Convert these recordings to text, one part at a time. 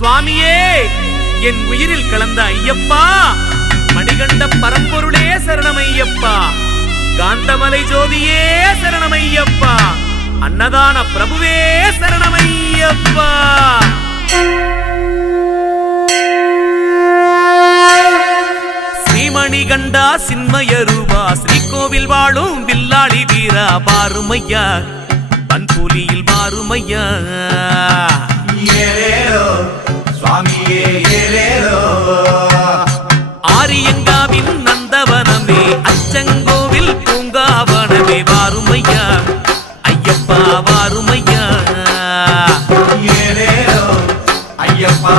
சுவாமியே, என் உயிரில் கலந்த ஐயப்பா, மணிகண்ட பரம்பொருளே சரணமையப்பா, காந்தமலை ஜோதியே சரணமையப்பா, அன்னதான பிரபுவே சரணமையப்பா. ஸ்ரீமணிகண்டா சின்மய ரூபா, ஸ்ரீகோவில் வாழும் வில்லாளி வீரா, பாருமையா பன்புலியில் மாறுமையா. சுவாமியே ஆரியங்காவின் நந்தவனமே, அச்சங்கோவில் பூங்காவனமே, வாருமையா ஐயப்பா வாருமையா. ஐயப்பா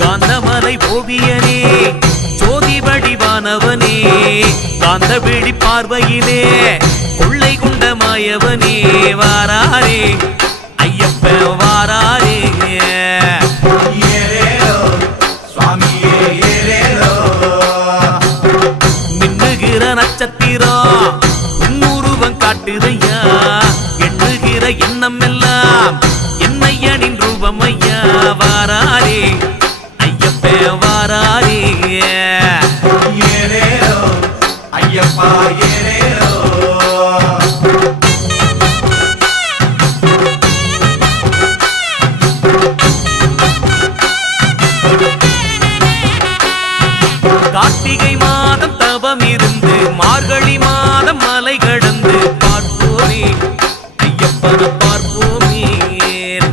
காந்தமலை ஓவியனே, ஜோதி வடிவானவனே, காந்த விழி பார்வையிலே கொள்ளை குண்ட மாயவனே, வாராரே ஐயப்ப வாராரே. மின்னுகிற நட்சத்திரம் உன்னுருவம் காட்டுதையா, எண்ணுகிற எண்ணம் எல்லாம் என்னையனின் ரூபம் ஐயா, வாராரே ஐயப்ப வாராரே. ஐயப்பா கார்த்திகை மாதம் தவம் இருந்து மார்கழி மாதம் மலை கடந்து பார்ப்போமே ஐயப்பன பார்ப்போமே.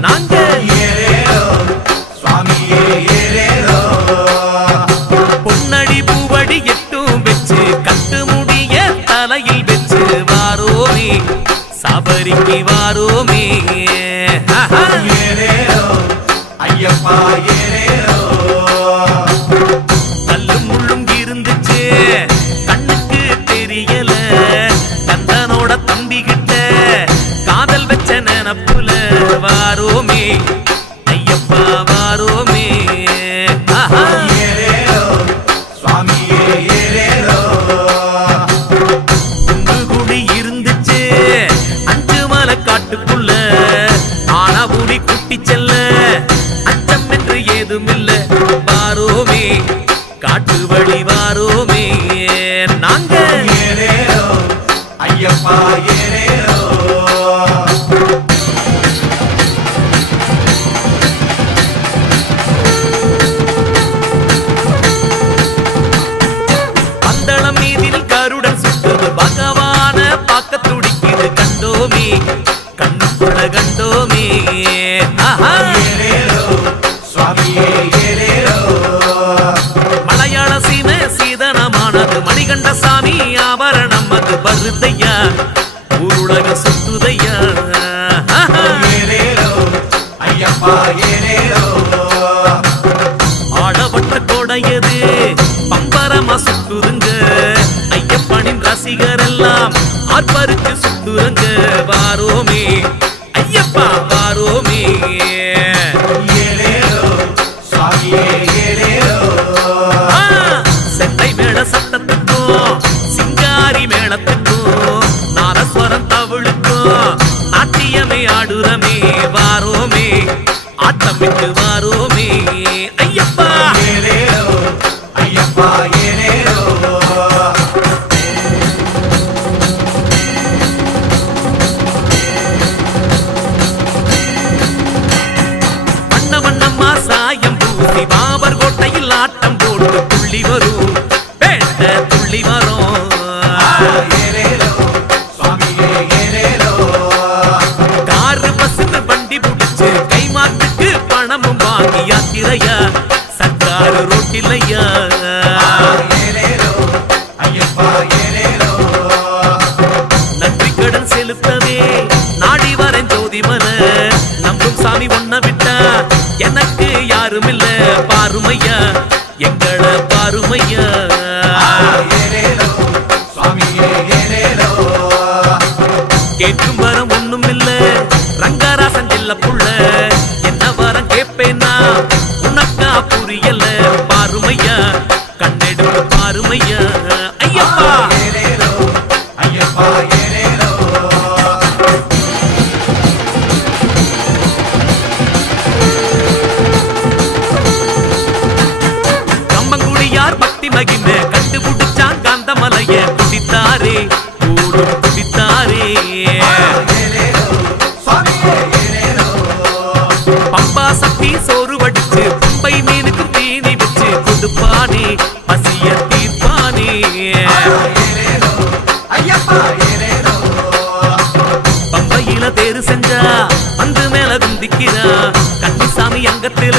நாங்க பொன்னடி பூவடி எட்டும் வச்சு கட்டு முடிய தலையில் வச்சு வாரோமே சபரிக்கு வாரோமே. ஐயப்பா கல்லும் முள்ளும் இருந்துச்சு கண்ணுக்கு தெரியல, கந்தனோட தம்பிகிட்ட காதல் வச்ச நினப்புல வாரோமே ஐயப்பா வாரோமே. குண்டுகுடி இருந்துச்சு அஞ்சு மலை காட்டுக்குள்ள, ஆனபுடி குட்டி செல்ல அச்சம் என்று ஏதுமில்ல, வாரோமே காட்டு வழி வாரோமே. நாங்க ஐயப்பா பந்தளம் மீதில் கருடன் சுட்டது பகவான பார்க்க துடிக்குது, கண்டோமே கண்ணுக்குள்ள கண்டோமே. மலையாள சீன சீதனமானது மணிகண்ட சாமி ஆபரணம், அது வருதையா ஊருலக சுத்துதையா. ஐயப்பா ஆடப்பட்ட கொடையது பம்பரமா சுத்துதுங்க, ஐயப்பனின் ரசிகர் எல்லாம் ஆர்ப்பரிச்சு சுத்துறங்க, வாரோமே ஐயப்பா வாரோமே. சென்னை மேள சத்தத்துக்கும் சிங்காரி மேளத்துக்கும் நாதஸ்வரம் தவிழுக்கும் நாட்டியமே ஆடுறமே, வாரோமே ஆட்டமிட்டு வாரோமே ஐயப்பா. ஐயப்பா வண்ண வண்ணம்மா சாயம் பூசி பாபர் கோட்டையில் ஆட்டம் போட்டு துள்ளி வரும் பேட்ட துள்ளி வரும். காரு பஸ் வண்டி புடிச்சு கைமாத்துக்கு பணமும் வாங்கி யாத்திரையா சர்க்காரு ரோட்டிலையா. நன்றி கடன் செலுத்தவே நாடி வரேன் ஜோதிமல, நம்பும் சாமி ஒன்ன விட்டா எனக்கு யாருமில்ல, பாருமையா எங்கள பாருமையா. தேரு செஞ்சா வந்து மேல குந்திக்கிறா கன்னிசாமி அங்கத்தில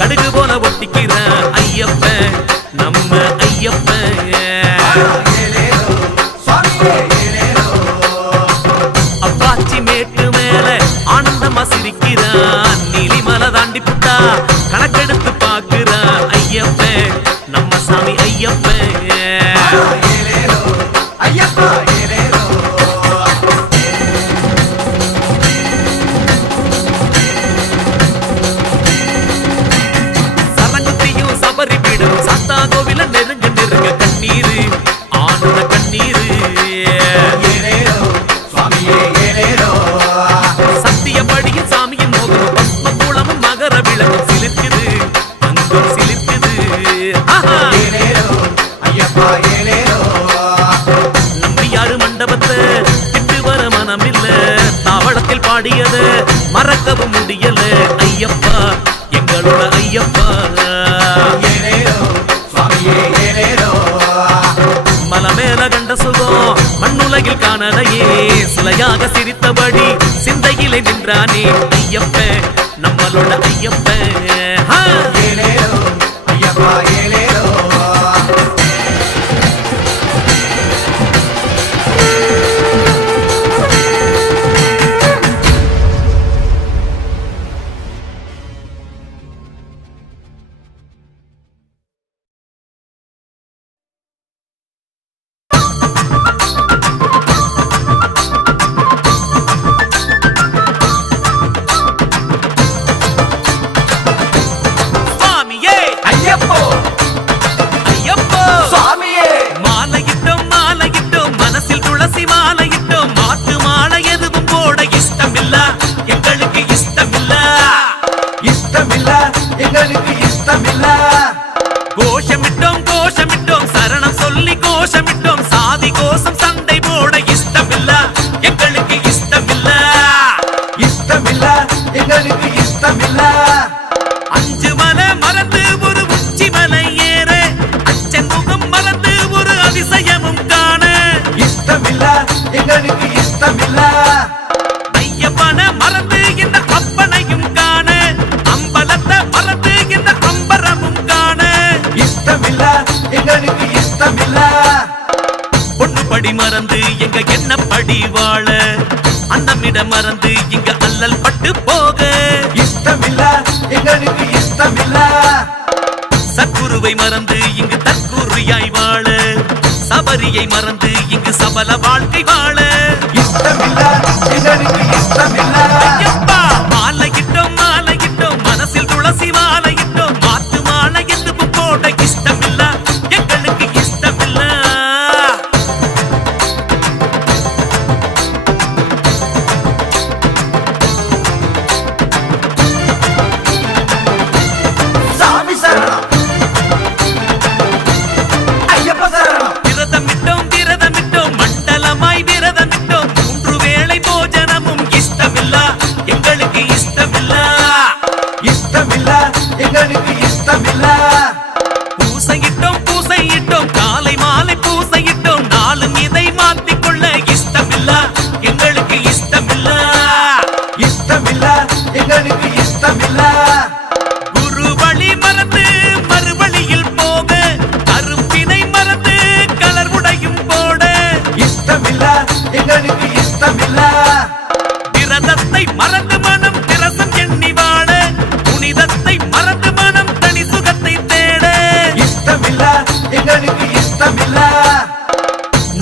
கடுகு போல ஒட்டிக்கிறா ஐயப்பன் நம்ம ஐயப்பன் அப்பாச்சி மேட்டு மேல ஆனந்தமா சிரிக்கிறான் நீலிமலை தாண்டி புட்டா கணக்கெடுத்து பாக்குறா ஐயப்பன் நம்ம சாமி ஐயப்பன் சரங்குத்தியும் சபரி பீடம் சாத்தா கோவில நெருங்க நெருங்க கண்ணீரு ஆனந்த கண்ணீரு சத்தியபடியும் சாமியின் மோகமும் பத்ம கூலமும் மகர விளக்கும் சிலிர்க்குது அங்கும் சிலிர்க்குது நம்பியாறு மண்டபத்தை விட்டு வர மனமில்ல தாவளத்தில் பாடியத மறக்கவும் முடியல ஐயப்பா எங்களோட ஐயப்பா மலை மேல கண்ட சுகம் மண்ணுலகில் காணலையே சிலையாக சிரித்தபடி சிந்தையிலே நின்றானே ஐயப்பன் நம்மளோட ஐயப்பன் சுவாமியே ஐயப்போ மாலையிட்டோம் மாலையிட்டோம் மனசில் துளசி மாலையிட்டோம் மாட்டு மாலை எதுவும் போட இஷ்டமில்ல எங்களுக்கு இஷ்டமில்ல கோஷமிட்டோம் கோஷமிட்டோம் சரணம் சொல்லி கோஷமிட்டோம் சாதி கோஷம் சண்டை போட இஷ்டமில்ல எங்களுக்கு இஷ்டமில்ல அஞ்சு மலை மறந்து ஒரு உச்சி மலை ஏற அச்சன் முகம் மறந்து ஒரு அதிசயமும் காண ஐயப்பன மறந்து இந்த அப்பனையும் காண அம்பலத்தை மறந்து இந்த அம்பரமும் காண பொண்ணுப்படி மறந்து எங்க எண்ணப்படி வாழ அன்னமிட மறந்து இங்க அல்லல் பட்டு போக சத்குருவை மறந்து இங்கு தற்குறியாய் வாழ சபரியை மறந்து இங்கு சபல வாழ்க்கை வாழ ஐயப்பா மாலையிட்டோம் மாலையிட்டோம் மனசில் துளசி மாலையிட்டோம் மாத்து மாலை எதுவும் போட இஷ்டமில்ல எங்களுக்கு இஷ்டமில்ல விரதமிட்டோம் விரதமிட்டோம் மண்டலமாய் விரதமிட்டோம் 3 வேளை போஜனமும் இஷ்டமில்ல எங்களுக்கு இஷ்டமில்ல பூசையிட்டோம் பூசையிட்டோம் காலை மாலை பூசையிட்டோம் நாளும் இதை மாத்திக்கொள்ள இஷ்டமில்ல எங்களுக்கு இஷ்டமில்ல குரு வழி மறந்து மறுவழியில் போக கருப்பினை மறந்து கலர் உடையும் போட விரதத்தை மறந்து மனம் விரசம் எண்ணி வாழ புனிதத்தை மறந்து மனம் தனி சுகத்தை தேட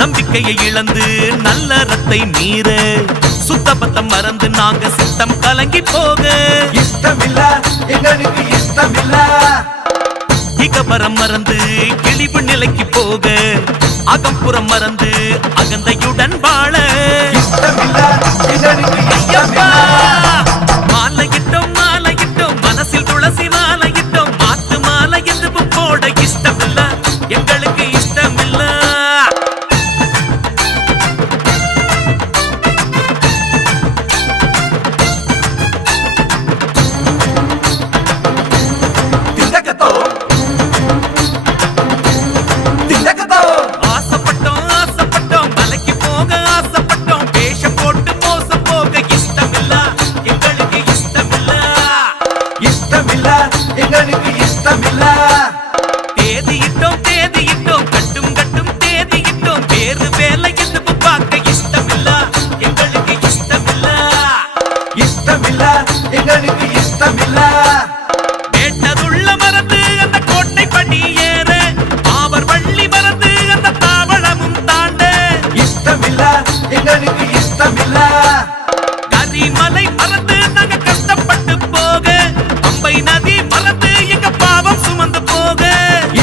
நம்பிக்கையை இழந்து நல்லறத்தை மீற சுத்தபத்தம் மறந்து நாங்க சித்தம் கலங்கி போக இகபரம் மறந்து கிழிவு நிலைக்கு போக அகம்புறம் மறந்து அகந்தையுடன் வாழ ஐயப்பா மாலையிட்டோம் மாலையிட்டோம் மனசில் துளசி மாலையிட்டோம் மாத்து மாலை எதுவும் போட இஷ்டமில்ல எங்களுக்கு இஷ்டமில்ல ஆசைப்பட்டோம் ஆசைப்பட்டோம் மலைக்கு போக ஆசைப்பட்டோம் வேஷம் போட்டு மோசம் போக இஷ்டம் எங்களுக்கு இஷ்டமில்ல. கேட்டதுள்ள மறந்து அந்த கோட்டை படி ஏற அவர் வள்ளி மறந்து அந்த தாவளமும் தாண்ட இஷ்டமில்ல, எங்களுக்கு இஷ்டமில்ல. கரிமலை மறந்து நாங்க கஷ்டப்பட்டு போக பம்பை நதி மறந்து எங்க பாவம் சுமந்து போக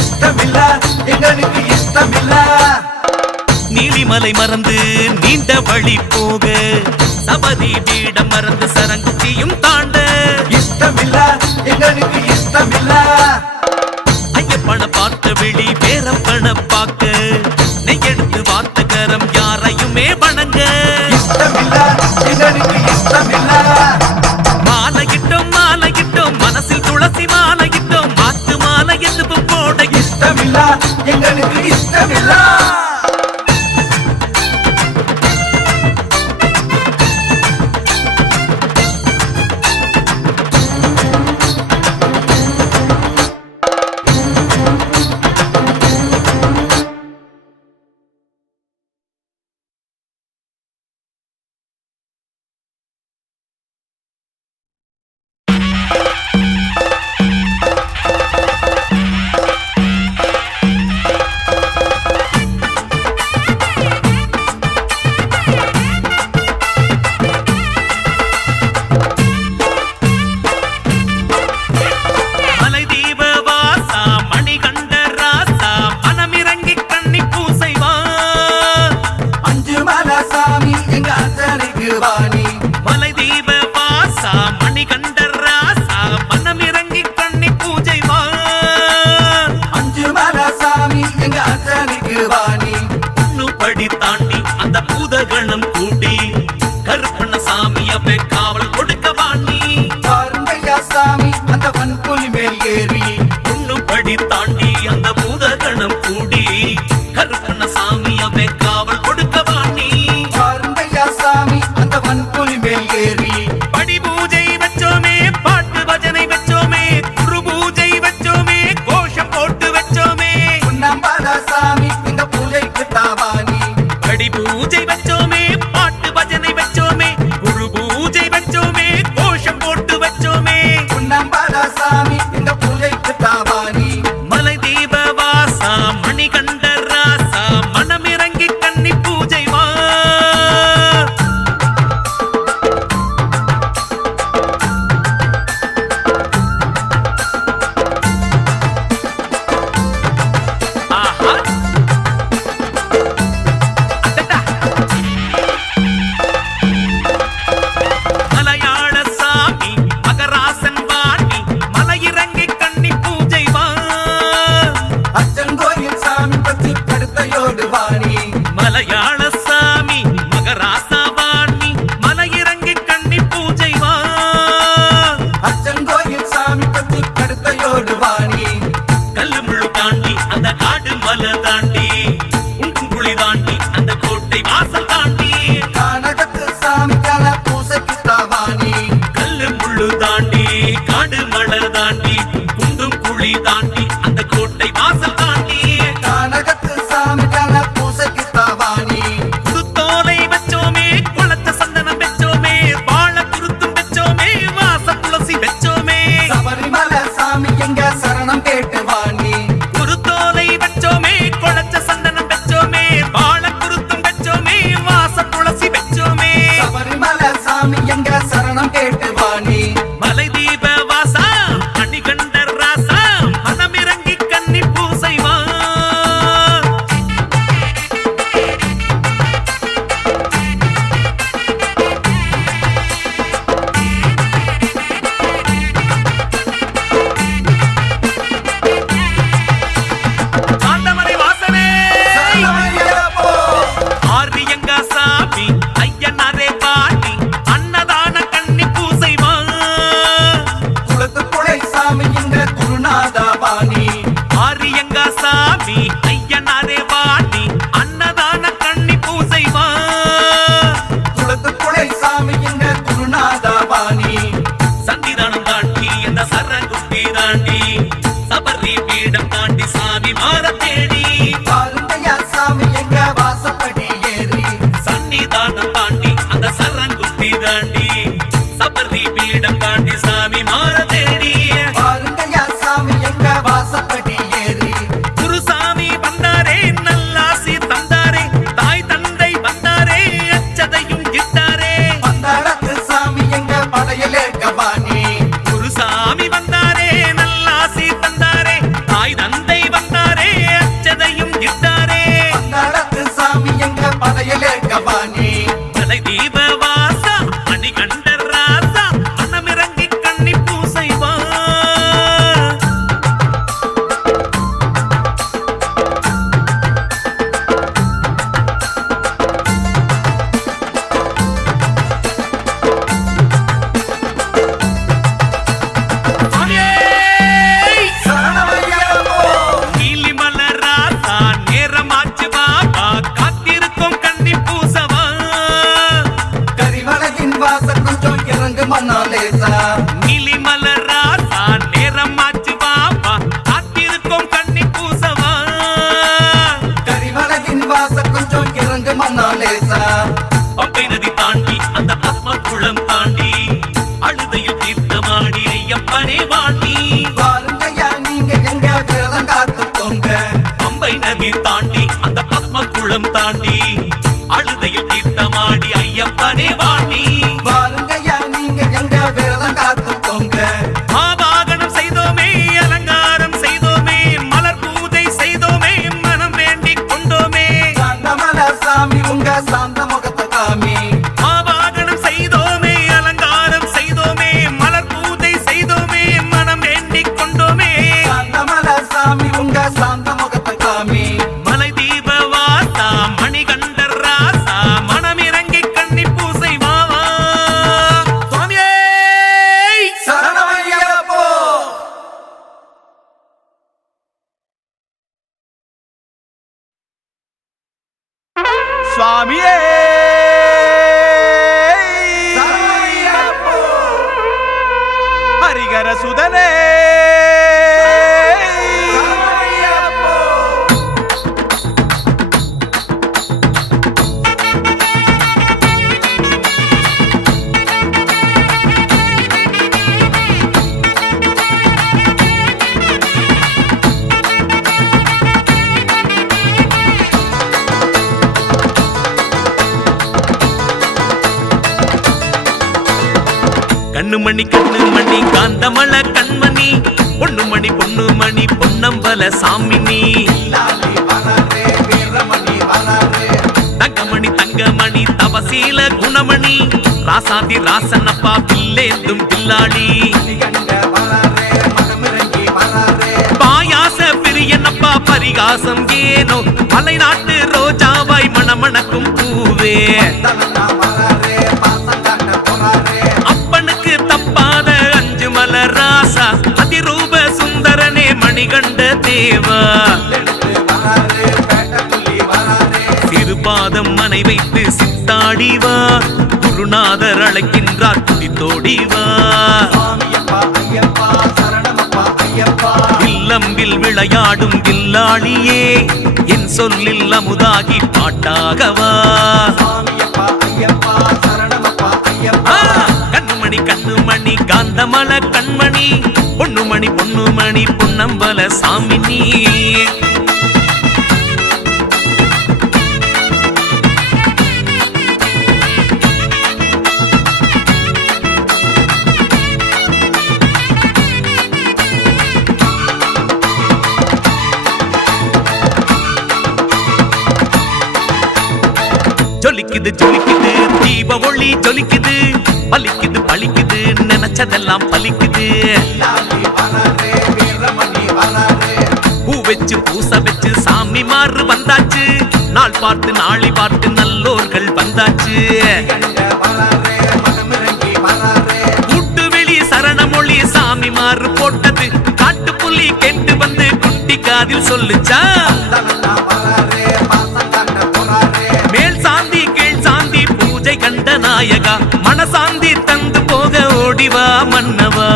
இஷ்டமில்ல, எங்களுக்கு இஷ்டமில்ல. நீலிமலை மறந்து நீண்ட வழி போக சபரி பீடம் மறந்து சரங்குத்தியும் தாண்ட இஷ்டமில்ல, எங்களுக்கு இஷ்டமில்ல. ஐயப்பன பார்த்த வெளி பேரப்பன பார்க்க நெய்யெடுத்து வார்த்த கரம் யாரையுமே வணங்க இஷ்டமில்ல, எங்களுக்கு இஷ்டமில்ல. மாலையிட்டோம் மனசில் துளசி மாலையிட்டோம் மாத்து மாலை எதுவும் போட இஷ்டமில்ல, எங்களுக்கு இஷ்டமில்ல. மலை தீப வாசா மணிகண்ட ராசா மனமிறங்கி கண்ணி பூசைவா அஞ்சு மலை சாமி எங்க அத்தனைக்கு வாணி. மலை தீப வாசா மணிகண்ட ராசா மனமிறங்கி கண்ணி பூஜைவா அஞ்சு மலை சாமி எங்க அத்தனைக்கு வாணி. படி தாண்டி அந்த பூதகணம் கூடி கருப்பண்ண சாமியவே காவல் கொடுக்க வாணி பாருங்கய்யா சாமி அந்த வன்புலி மேல் ஏறி. படி தாண்டி அந்த பூதகணம் கூடி கருப்பண்ண சாமியவே காவல் கொடுக்க வாணி பாருங்கய்யா சாமி அந்த வன்புலி மேல் ஏறி. படி பூஜை வச்சோமே பாட்டு பஜனை வச்சோமே குரு பூஜை வச்சோமே கோஷம் போட்டு வச்சோமே உன்னம்பல சாமி இந்த பூஜைக்கு தாவானி. படி பூஜை வச்சோமே பாட்டு பஜனை வச்சோமே குரு பூஜை வச்சோமே கோஷம் போட்டு வச்சோமே உன்னம்பல சாமி இந்த பூஜைக்கு தாவானி. மலை தீப வாசா மணிகண்ட ராசா மனமிறங்கி கன்னி பூஜை வா ஆஹா அடடா மலையாள சாமி மகராசன் வாணி மலையிறங்கி கன்னி பூஜை வா அச்சன் கோயில் சாமி பத்தி கடுத்தையோடு வாணி. மலையாள சாமி மகராசா வாணி மலையிறங்கி கன்னி பூஜை வா அச்சன் கோயில் சாமி பத்தி கடுத்தையோடு வாணி. கல்லு முள்ளு தாண்டி அந்த காடு மலை தாண்டி உண்டும் குழி தாண்டி அந்த கோட்டை வாசல் தாண்டி கானகத்து சாமிக்கான பூசைக்கு தாவானி. கல்லு முள்ளு தாண்டி காடு மலை தாண்டி குண்டும் குழி தாண்டி அந்த கோட்டை வாசல் தாண்டி கானகத்து சாமிக்கான பூசைக்கு தாவானி. குருத்தோலை வச்சோமே குளச்ச சந்தனம் வச்சோமே வாழ குருத்தும் வச்சோமே வாச துளசி வச்சோமே சபரிமலை சாமி எங்க சரணம் கேட்டு வாணி. குருத்தோலை வச்சோமே குளச்ச சந்தனம் வச்சோமே வாழ குருத்தும் வச்சோமே வாச துளசி வச்சோமே சபரிமலை சாமி எங்க சரணம் கேட்டு வாணி. மலை தீப வாசா மணிகண்ட ராசா மனமிறங்கி கன்னி பூசை வா ஆண்டவரை வாசனே சரணமையப்போ. ஆரியங்க சாமி ஐயனாரே பாட்டி அன்னதான கன்னி பூசை வா சாமி மாற தேடி பாருங்கய்யா சாமி எங்க வாசப்படி ஏறி குருசாமி வந்தாரே நல்லாசி தந்தாரே தாய் தந்தை வந்தாரே அச்சதையும் கிட்டாரே பந்தாளத்து சாமி எங்க படையலே கபானி குருசாமி வந்தாரே நல்லாசி தந்தாரே தாய் தந்தை வந்தாரே அச்சதையும் கிட்டாரே பந்தாளத்து சாமி எங்க படையலே கபானி தலை தீப வாசா மணிகண்டர் ராசா மனமிறங்கி கண்ணி பூசை வா சரணமையப்போ நீலிமலர் ராசா நேரமாச்சு பாபா காத்திருக்கும் கண்ணி பூசவா கரிவளையின் வாச கொஞ்சம் இறங்கு மண்ணாலேசா நீலிமலர் ராசா நேரமாச்சு பாபா காத்திருக்கும் கண்ணி பூசவா கரிவளையின் வாச கொஞ்சம் இறங்கு மண்ணாலேசா பம்பை நதி தாண்டி அந்த பத்ம குளம் தாண்டி அழுதையில் தீர்த்தமாடி ஐயப்பனே வாண்டி பாருங்கய்யா நீங்க எங்க விரதம் காத்துக்கோங்க பம்பை நதி தாண்டி அந்த பத்ம குளம் தாண்டி அழுதையில் தீர்த்தமாடி ஐயப்பனே வாண்டி பாருங்கய்யா நீங்க எங்க விரதம் காத்துக்கோங்க ஆவாகனம் செய்தோமே அலங்காரம் செய்தோமே மலர் பூஜை செய்தோமே மனம் வேண்டிக் கொண்டோமே சாந்தமல சாமி உங்க சாந்த முகத்தை காமி ஆவாகனம் செய்தோமே அலங்காரம் செய்தோமே மலர் பூஜை செய்தோமே மனம் வேண்டிக் கொண்டோமே சாந்தமல சாமி உங்க சாந்த முகத்தை காமி மலை தீப வாசா மணிகண்டர் ராசா மனமிறங்கி கண்ணி பூசை வாவா சுவாமியே சரணமையப்போ சுவாமியே சரணமையப்போ ஹரிகர சுதனே சரணமையப்போ கண்ணுமணி கண்ணுமணி காந்தமல கண்மணி பொண்ணுமணி பொண்ணுமணி பொன்னம்பல சாமினி லாலி வராரே வீரமணி வராரே தங்கமணி தங்கமணி தவசீல குணமணி ராசாதி ராசனப்பா பில்லேந்தும் பில்லாளி கண்ட வராரே மனமிறங்கி வராரே பாயாச பிரியனப்பா பரிகாசம் ஏனோ மலைநாட்டு ரோஜாவாய் மணமணக்கும் பூவே தலனா வராரே பாசம் காட்ட போறாரே அப்பனுக்கு தப்பாத அஞ்சு மலர் ராசா அதிரூப சுந்தரனே மணிகண்ட தேவா எடுத்து வராரே பேட்ட புலி வராரே சிறுபாதம் மனை வைத்து சித்தாடி வா குருநாதர் அழைக்கின்றார் துடித்தோடி வா சுவாமியப்பா ஐயப்பா சரணமப்பா ஐயப்பா வில்லம்பில் விளையாடும் வில்லாளியே என் சொல்லில் அமுதாகி பாட்டாகவா சுவாமியப்பா ஐயப்பா சரணமப்பா ஐயப்பா கண்ணுமணி கண்ணுமணி காந்தமல கண்மணி பொண்ணுமணி பொண்ணுமணி பொன்னம்பல சாமினி ஜொலிக்குது ஜொலிக்குது தீப ஒளி ஜொலிக்குது பலிக்குது பலிக்குது நினைச்சதெல்லாம் பலிக்குது லாலி வராரே வீரமணி வராரே பூ வச்சு பூச வச்சு சாமி மாறு வந்தாச்சு நாள் பார்த்து நாளி பார்த்து நல்லோர்கள் வந்தாச்சு கண்ட வராரே மனமிறங்கி வராரே கூட்டு வெளி சரணமொழி சாமி மாறு போட்டது காட்டு புலி கேட்டு வந்து குட்டி காதில் சொல்லுச்சா தலனா வராரே பாசம் காட்ட போறாரே மேல் சாந்தி கீழ் சாந்தி பூஜை கண்ட நாயகா மனசாந்தி தந்து போக ஓடிவா மன்னவா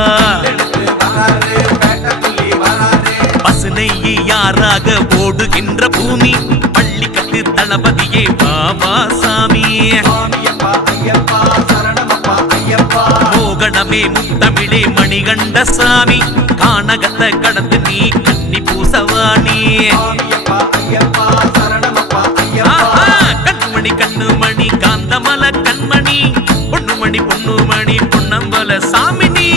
எடுத்து வராரே பேட்ட புலி வராரே பசுனையை யாராக ஓடுகின்ற பூமி பள்ளிக்கட்டு தளபதியே பாபா சாமி சுவாமியப்பா ஐயப்பா சரணமப்பா ஐயப்பா மோகன சரணமே முத்தமிழே மணிகண்டசாமி கானகத்தை கடந்து நீ கன்னி பூசவாணி சாமியப்பா ஐயப்பா சரணமப்பா ஐயப்பா கண்ணுமணி கண்ணுமணி காந்தமல கண்மணி பொண்ணுமணி பொண்ணுமணி பொன்னம்பல சாமினி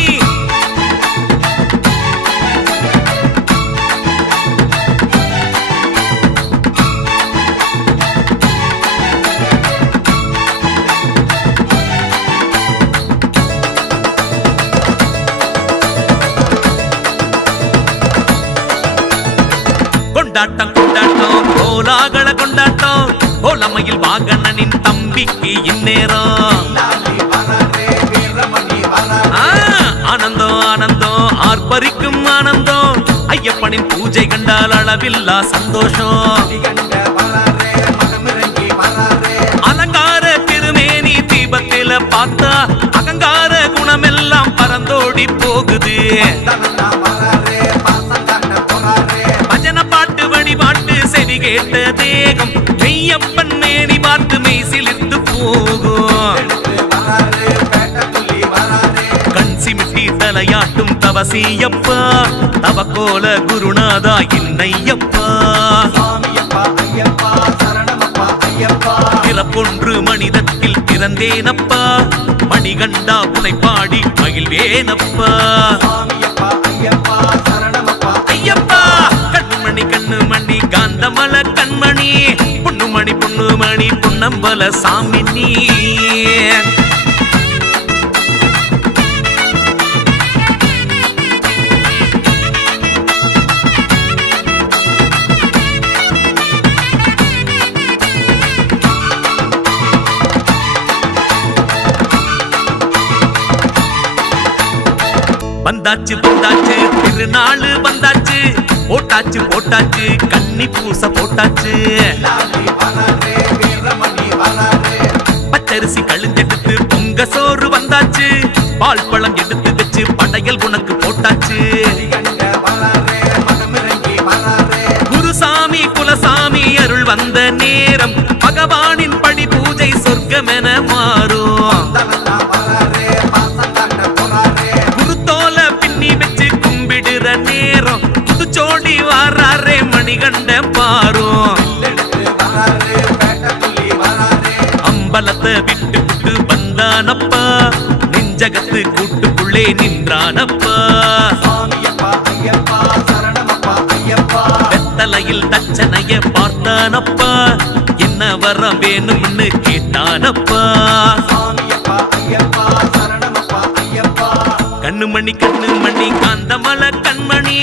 கொண்டாட்டம் கொண்டாட்டம் கோலாகல கொண்டாட்டம் கோலமையில் வாகனனின் தம்பிக்கு இந்நேரம் லாலி வராரே வீரமணி வராரே ஆனந்தம் ஆனந்தம் ஆர்ப்பரிக்கும் ஆனந்தம் ஐயப்பனின் பூஜை கண்டால் அளவில்லா சந்தோஷம் திகண்ட வராரே மனமிறங்கி வராரே அலங்கார திருமேனி தீபத்தில பார்த்தா அகங்கார குணமெல்லாம் பறந்தோடி போகுது தனனா வராரே பாசம் காட்ட போறாரே பஜன பாட்டு வழிபாட்டு செவி கேட்ட தேகம் மெய்யப்பன் மேனி பார்த்து மெய் சிலிர்த்து போகும் வராரே பேட்ட துள்ளி வராரே கண் சிமிட்டி தலையாட்டும் தவசியப்பா தவக்கோல குருநாதா இன்னையப்பா சாமியப்பா ஐயப்பா சரணமப்பா ஐயப்பா பிறப்பொன்று மனிதத்தில் பிறந்தேனப்பா மணிகண்டா உனை பாடி மகிழ்வேனப்பா சாமியப்பா ஐயப்பா சரணமப்பா ஐயப்பா கண்ணுமணி கண்ணுமணி காந்தமல கண்மணி பொண்ணுமணி பொண்ணுமணி பொன்னம்பல சாமி நீ வந்தாச்சு வந்தாச்சு திருநாளு வந்தாச்சு போட்டாச்சு போட்டாச்சு கன்னி பூச போட்டாச்சு லாலி வராரே வீரமணி வராரே பச்சரிசி கழுந்தெடுத்து பொங்க சோறு வந்தாச்சு பால் பழம் எடுத்து வச்சு படையல் உனக்கு போட்டாச்சு திகண்ட வராரே மனமிறங்கி வராரே குருசாமி குலசாமி அருள் வந்த நேரம் பகவானின் படி பூஜை சொர்க்கமென மாறும் தனனா வராரே பாசம் காட்ட போறாரே குருத்தோல பின்னி வச்சு கும்பிடுற நேரம் புதுச்சோடி வாராரே மணிகண்ட பாரும் எடுத்து வராரே பேட்ட துள்ளி வராரே அம்பலத்தை விட்டு விட்டு வந்தானப்பா நெஞ்சகத்து கூட்டுக்குள்ளே நின்றானப்பா சாமியப்பா ஐயப்பா சரணமப்பா ஐயப்பா வெத்தலையில் தச்சனைய பார்த்தானப்பா என்ன வரம் வேணும்னு கேட்டானப்பா சாமியப்பா ஐயப்பா சரணமப்பா ஐயப்பா கண்ணுமணி கண்ணுமணி காந்தமல கண்மணி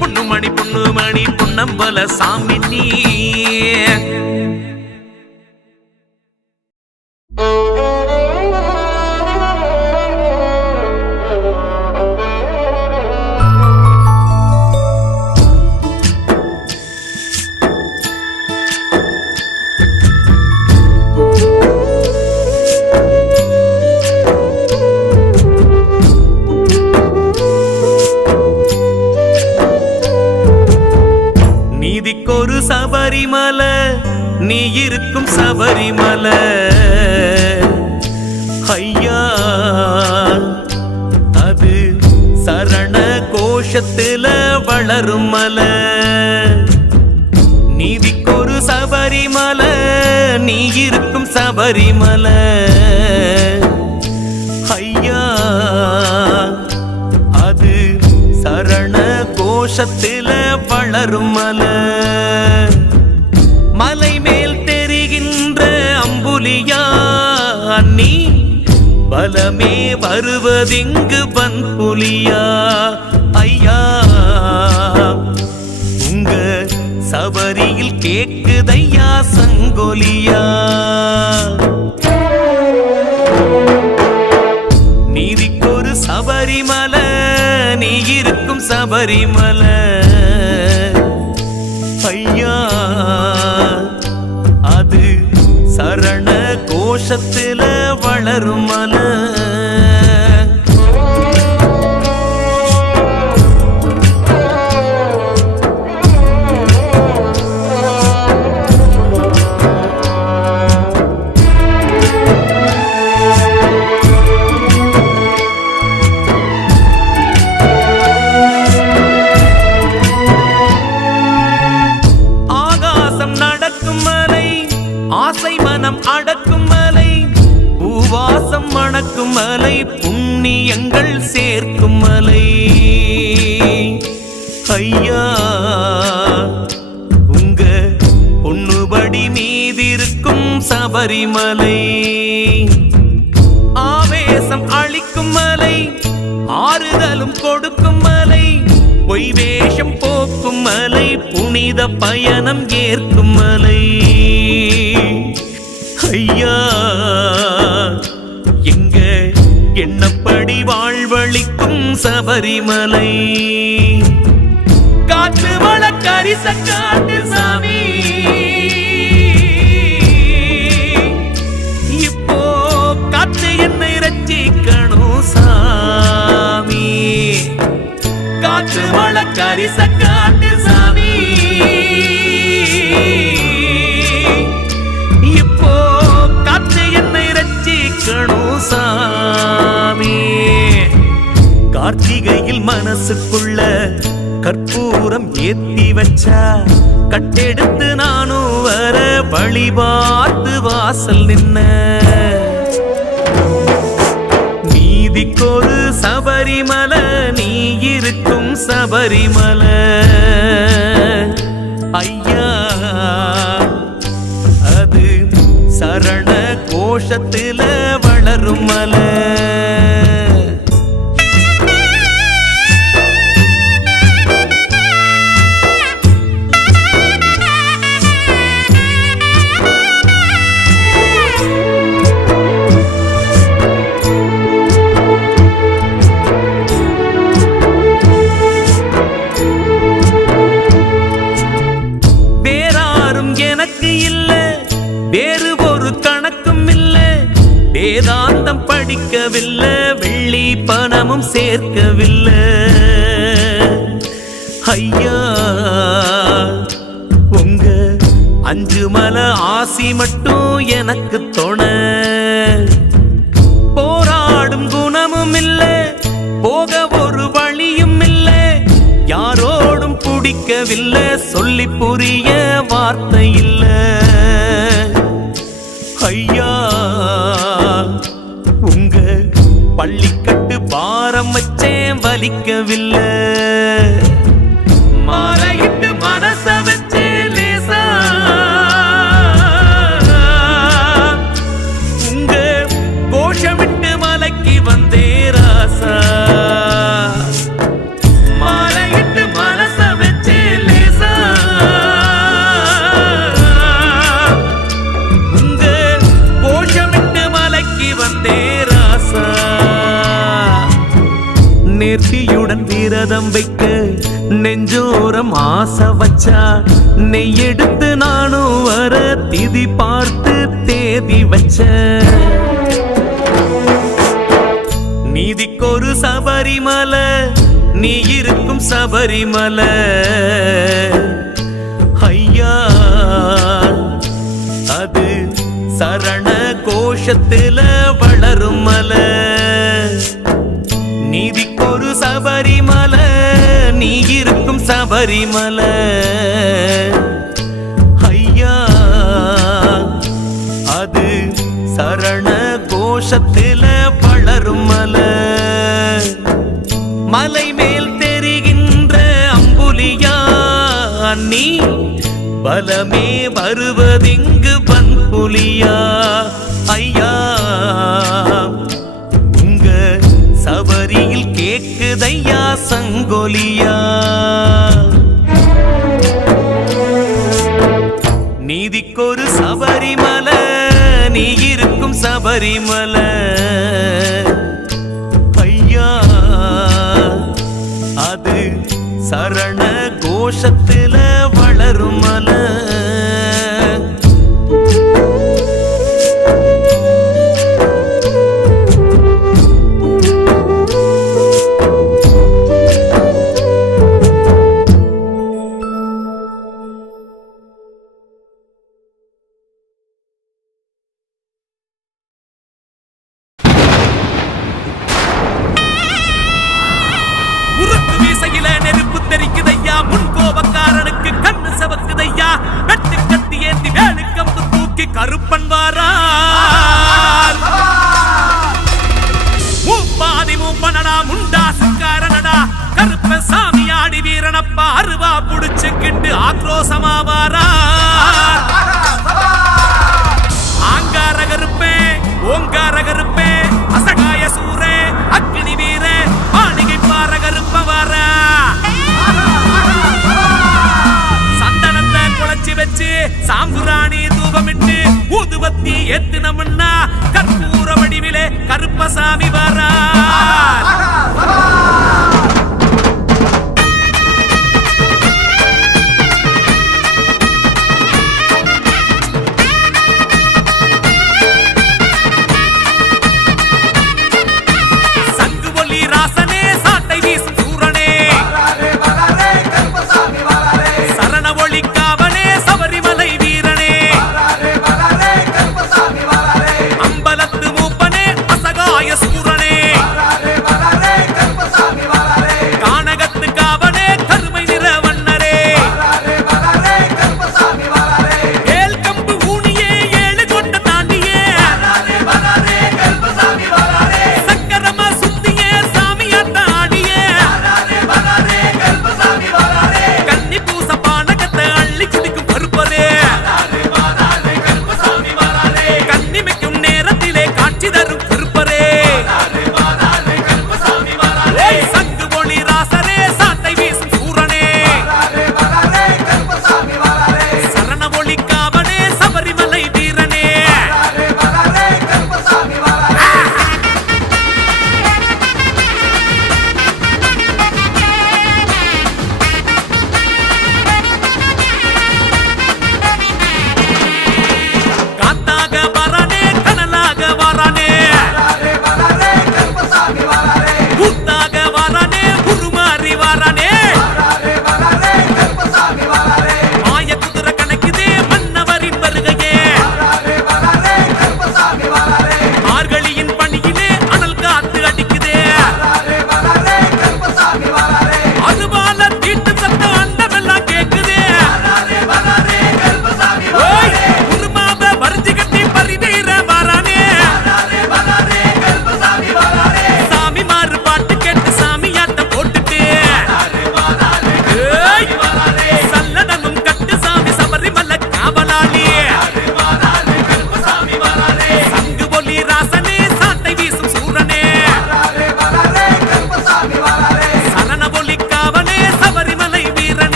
பொண்ணுமணி பொண்ணுமணி பொன்னம்பல சாமி நீ நீதிக்கொரு சபரிமலை நீ இருக்கும் சபரிமலை ஐயா அது சரண கோஷத்துல வளரும் மலை நீதிக்கொரு சபரிமலை நீ இருக்கும் சபரிமலை ஐயா அது சரண கோஷத்தில வளரும் மலை மலை மேல் தெரிகின்ற அம்புலியா நீ பலமே வருவதிங்கு பன்புலியா ஐயா உங்க சபரியில் கேக்குதையா சங்கொலியா நீதிக்கொரு சபரிமலை நீ இருக்கும் சபரிமலை ஐயா அது சரண கோஷத்தில வளரும் மலை மலை, ஆவேசம் அளிக்கும் மலை, ஆறுதலும் கொடுக்கும் மலை, பொய் வேஷம் போக்கும் மலை, புனித பயணம் ஏற்கும் மலை. ஐயா எங்க எண்ணப்படி வாழ்வழிக்கும் சபரிமலை, காற்று வழக்கரிச காட்டு சாமி, இப்போ காத்து என்னை ரட்சிக்கணும் சாமி, காற்று வழக்கரிச காட்டு சாமி, இப்போ காத்து என்னை ரட்சிக்கணும் சாமி. கார்த்திகையில் மனசுக்குள்ள கற்பூரம் ஏத்தி வச்சா, கட்டெடுத்து நானும் வர வழி பார்த்து வாசல் நின்ன, நீதிக்கொரு சபரிமலை, நீ இருக்கும் சபரிமலை. ஐயா அது சரண கோஷத்தில வளரும் மலை. வேறு ஒரு கணக்கும் இல்ல, வேதாந்தம் படிக்கவில்லை, வெள்ளி பணமும் சேர்க்கவில்லை. ஐயா உங்க 5 மலை ஆசி மட்டும் எனக்கு துணை, போராடும் குணமும் இல்ல, போக ஒரு வழியும் இல்ல, யாரோடும் பிடிக்கவில்லை, சொல்லி புரிய வார்த்தை இல்ல. ஐயா உங்க பள்ளிக்கட்டு பாரம் வச்சேன் வலிக்கவில்லை, மாலையிட்டு மனச வச்சே லேசா, உங்க கோஷமிட்டு மலைக்கு வந்தே ராசா, மாலையிட்டு மனச வச்சே லேசா, வந்தே ராசா. நேர்த்தியுடன் விரதம் வைக்க நெஞ்சோரம் ஆசை வச்சா, நெய் எடுத்து நானும் வர திதி பார்த்து தேதி வச்ச, நீதிக்கொரு சபரிமலை, நீ இருக்கும் சபரிமலை. ஐயா அது சரண கோஷத்தில வளரும் மலை, நீதிக்கொரு சபரிமலை, நீ இருக்கும் சபரிமலை. ஐயா அது சரண கோஷத்தில வளரும் மலை. மலை மேல் தெரிகின்ற அம்புலியா நீ, பலமே வருவதிங்கு பன்புலியா. ஐயா உங்க சபரியில் கேக்குதையா சங்கொலியா, நீதிக்கொரு சபரிமலை, நீ இருக்கும் சபரிமலை. ஐயா அது சரண கோஷத்தில வளரும் மலை. நெருப்பு தெரிக்குதையா, முன்கோபக்காரனுக்கு கண்ணு செவக்குதையா, வெட்டு கத்தி ஏந்தி வேலுக்கம்பு தூக்கி கருப்பன் வாரார். மூப்பாதி மூப்பனடா, முண்டாசுக்காரனடா, கருப்ப சாமி ஆடி வீரனப்பா, அருவா புடிச்சுக்கிட்டு ஆக்ரோசமா வாரார். ஆங்காரக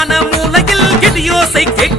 மைதான மூலையில் இடியோசை கேட்க